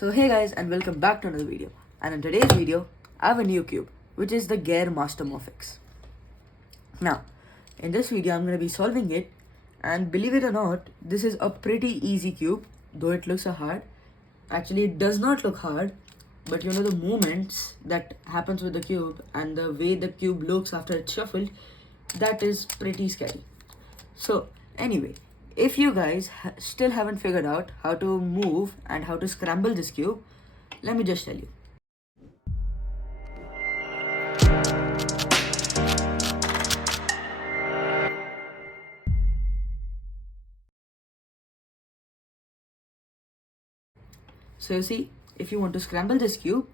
So hey guys, and welcome back to another video. And in today's video I have a new cube, which is the Gear Mastermorphix. Now in this video I'm going to be solving it, and believe it or not, this is a pretty easy cube, though it looks so hard. Actually it does not look hard, but you know the movements that happens with the cube and the way the cube looks after it's shuffled, that is pretty scary. So anyway, if you guys still haven't figured out how to move and how to scramble this cube, let me just tell you. So you see, if you want to scramble this cube,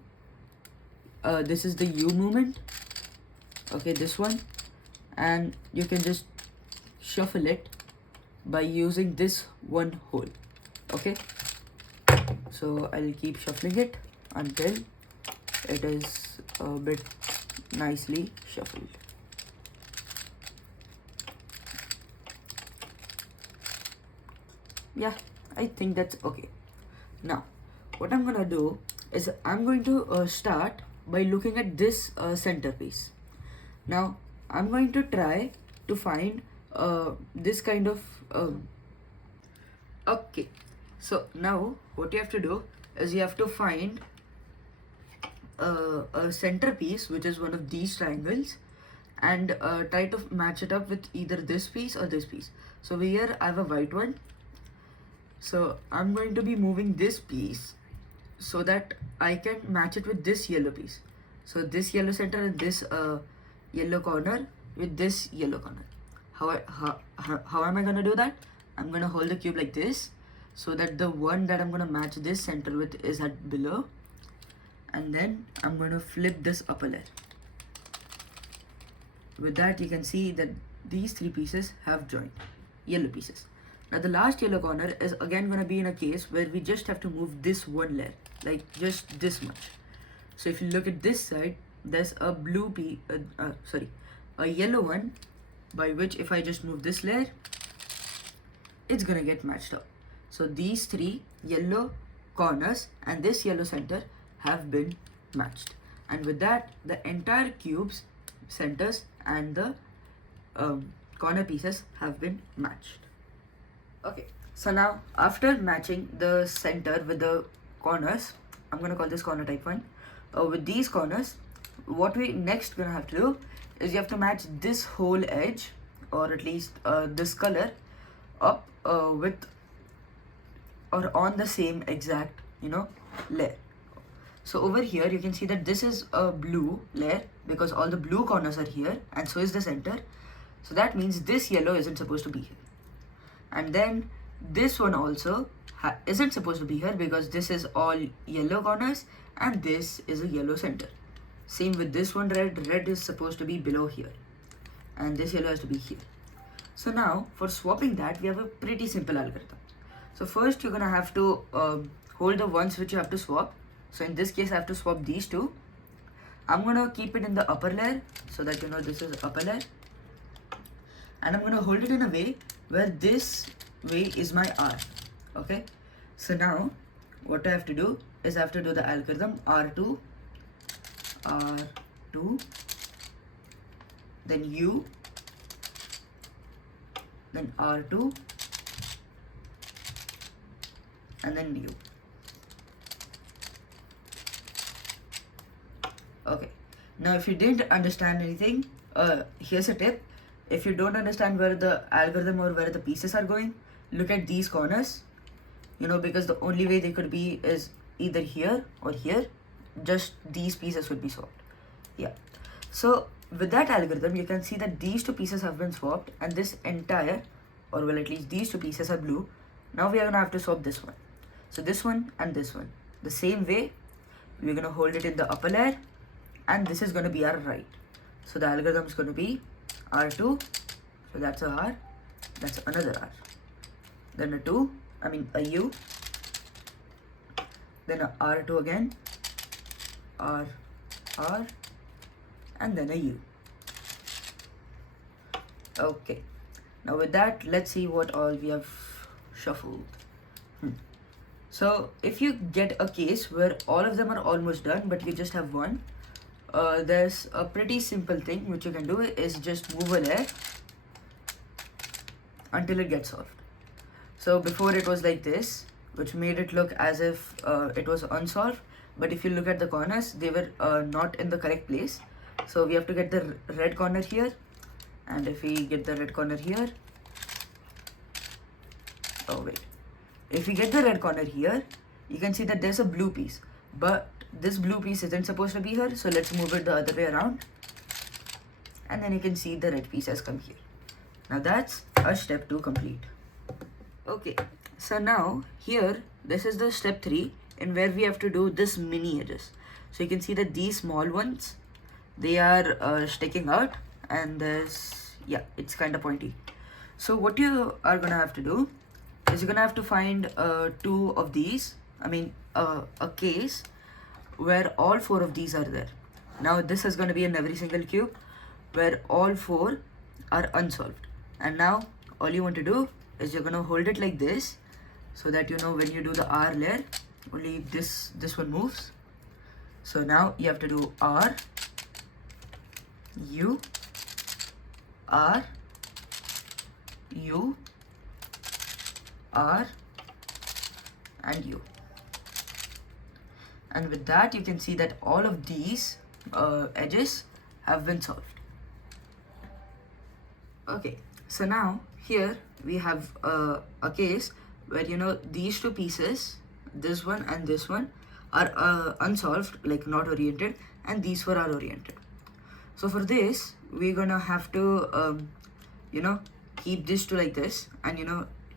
this is the U movement, okay, this one, and you can just shuffle it by using this one hole, okay. So I'll keep shuffling it until it is a bit nicely shuffled. Yeah, I think that's okay. Now what I'm gonna do is I'm going to start by looking at this centerpiece. Now I'm going to try to find this kind of okay. So now what you have to do is you have to find a centerpiece which is one of these triangles, and try to match it up with either this piece or this piece. So over here I have a white one, so I'm going to be moving this piece so that I can match it with this yellow piece. So this yellow center and this yellow corner with this yellow corner. How am I gonna do that? I'm gonna hold the cube like this so that the one that I'm gonna match this center with is at below, and then I'm gonna flip this upper layer. With that you can see that these three pieces have joined, yellow pieces. Now the last yellow corner is again gonna be in a case where we just have to move this one layer, like just this much. So if you look at this side, there's a blue piece, a yellow one, by which if I just move this layer, it's gonna get matched up. So these three yellow corners and this yellow center have been matched, and with that the entire cube's centers and the corner pieces have been matched. Okay, so now after matching the center with the corners, I'm gonna call this corner type 1, with these corners, what we next gonna have to do is you have to match this whole edge, or at least this color, up with or on the same exact layer. So over here you can see that this is a blue layer because all the blue corners are here, and so is the center. So that means this yellow isn't supposed to be here, and then this one also isn't supposed to be here because this is all yellow corners and this is a yellow center. Same with this one, red is supposed to be below here, and this yellow has to be here. So now for swapping that, we have a pretty simple algorithm. So first you're gonna have to hold the ones which you have to swap. So in this case I have to swap these two. I'm gonna keep it in the upper layer so that you know this is upper layer, and I'm gonna hold it in a way where this way is my R. Okay, so now what I have to do is I have to do the algorithm R2, R2, then U, then R2, and then U. Okay, now if you didn't understand anything, here's a tip. If you don't understand where the algorithm or where the pieces are going, look at these corners, because the only way they could be is either here or here. Just these pieces would be swapped. Yeah, so with that algorithm you can see that these two pieces have been swapped, and this entire, or well, at least these two pieces are blue. Now we are gonna have to swap this one. So this one and this one, the same way, we're gonna hold it in the upper layer, and this is gonna be our right. So the algorithm is gonna be R2, so that's a R, that's another R, then a U, then a R2 again, R, and then a U. Okay, now with that, let's see what all we have shuffled. So if you get a case where all of them are almost done but you just have one, there's a pretty simple thing which you can do is just move a layer until it gets solved. So before it was like this, which made it look as if it was unsolved, but if you look at the corners, they were not in the correct place. So we have to get the red corner here, and if we get the red corner here, oh wait, if we get the red corner here, you can see that there's a blue piece, but this blue piece isn't supposed to be here, so let's move it the other way around, and then you can see the red piece has come here. Now that's a step 2 complete. Okay, so now here, this is the step 3 in where we have to do this mini edges. So you can see that these small ones, they are sticking out, and there's, yeah, it's kind of pointy. So what you are gonna have to do is you're gonna have to find 2 of these, a case where all 4 of these are there. Now this is gonna be in every single cube where all 4 are unsolved. And now all you want to do is you're gonna hold it like this, so that you know when you do the R layer, only this one moves. So now you have to do R, U, R, U, R, and U. And with that you can see that all of these edges have been solved. Okay, so now here we have a case where these 2 pieces, this one and this one, are unsolved, like not oriented, and these 4 are oriented. So for this we're gonna have to keep these 2 like this, and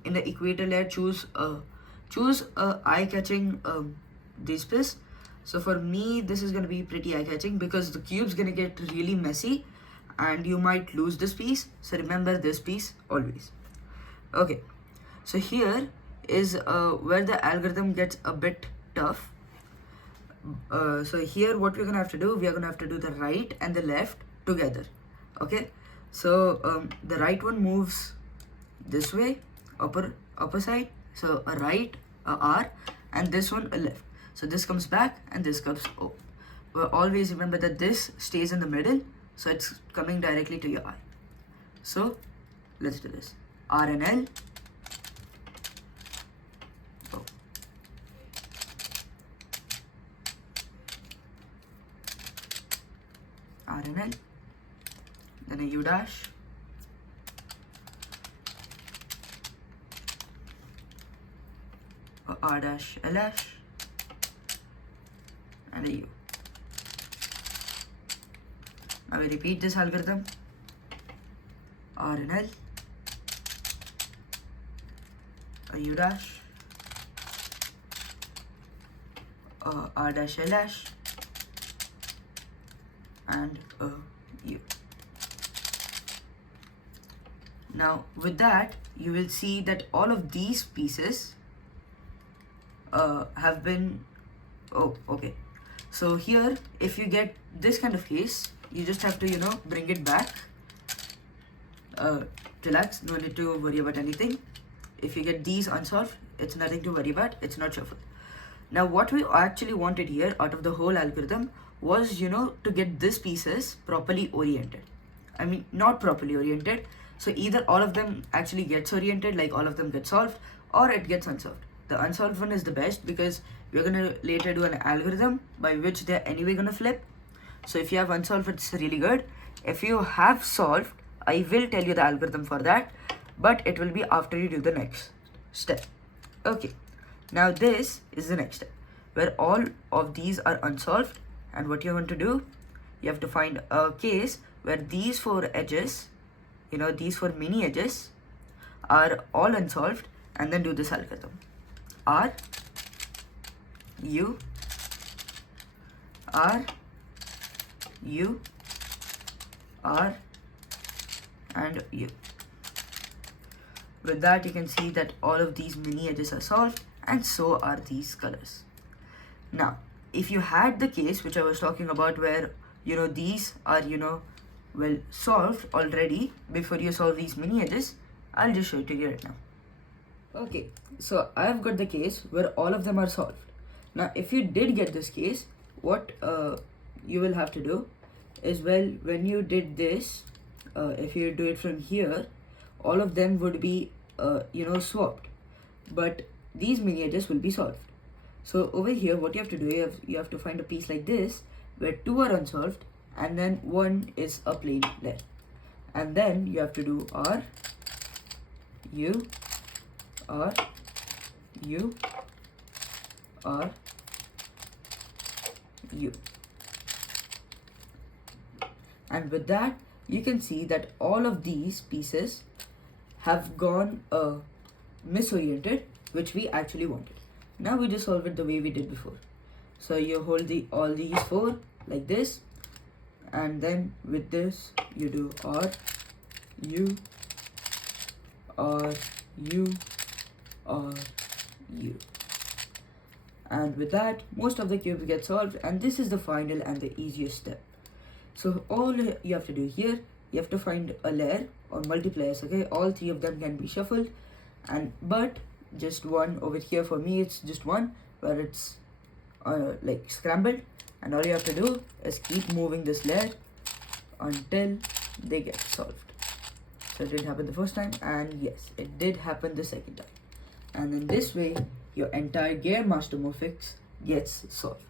in the equator layer choose a eye-catching this piece. So for me this is gonna be pretty eye-catching because the cube's gonna get really messy and you might lose this piece, so remember this piece always. Okay, so here is where the algorithm gets a bit tough. So here what we're gonna have to do, we are gonna have to do the right and the left together. Okay, so the right one moves this way, upper side, so a right, a R, and this one a left. So this comes back and this comes up. But always remember that this stays in the middle, so it's coming directly to your eye. So let's do this. R and L. Oh. R and L. Then a U dash. A R dash, L dash, and a U. Now we repeat this algorithm. R and L, a U dash, a R dash, L dash, and a U. Now with that you will see that all of these pieces have been, oh okay, so here if you get this kind of case, you just have to bring it back. Relax, no need to worry about anything. If you get these unsolved, it's nothing to worry about, it's not shuffled. Now what we actually wanted here out of the whole algorithm was to get these pieces properly oriented. Not properly oriented, so either all of them actually gets oriented, like all of them get solved, or it gets unsolved. The unsolved one is the best because we're gonna later do an algorithm by which they're anyway gonna flip. So if you have unsolved, it's really good. If you have solved, I will tell you the algorithm for that, but it will be after you do the next step. Okay, now this is the next step where all of these are unsolved, and what you want to do, you have to find a case where these 4 edges, these 4 mini edges are all unsolved, and then do this algorithm. R, U, R, U, R, and U. With that you can see that all of these mini edges are solved, and so are these colors. Now if you had the case which I was talking about where these are well solved already, before you solve these mini edges, I'll just show it to you right now. Okay, so I've got the case where all of them are solved. Now, if you did get this case, what you will have to do is, well, when you did this, if you do it from here, all of them would be, swapped. But these mini-edges will be solved. So over here, what you have to do, you have to find a piece like this, where two are unsolved, and then one is a plain layer. And then you have to do R, U, R, U, R, U. And with that, you can see that all of these pieces have gone misoriented, which we actually wanted. Now we just solve it the way we did before. So you hold all these four like this, and then with this you do R, U, R, U, R, U. And with that, most of the cubes get solved, and this is the final and the easiest step. So all you have to do here, you have to find a layer or multipliers, okay? All three of them can be shuffled, but just one over here. For me, it's just one where it's like scrambled, and all you have to do is keep moving this layer until they get solved. So it didn't happen the first time, and yes, it did happen the second time. And in this way, your entire gear Mastermorphix gets solved.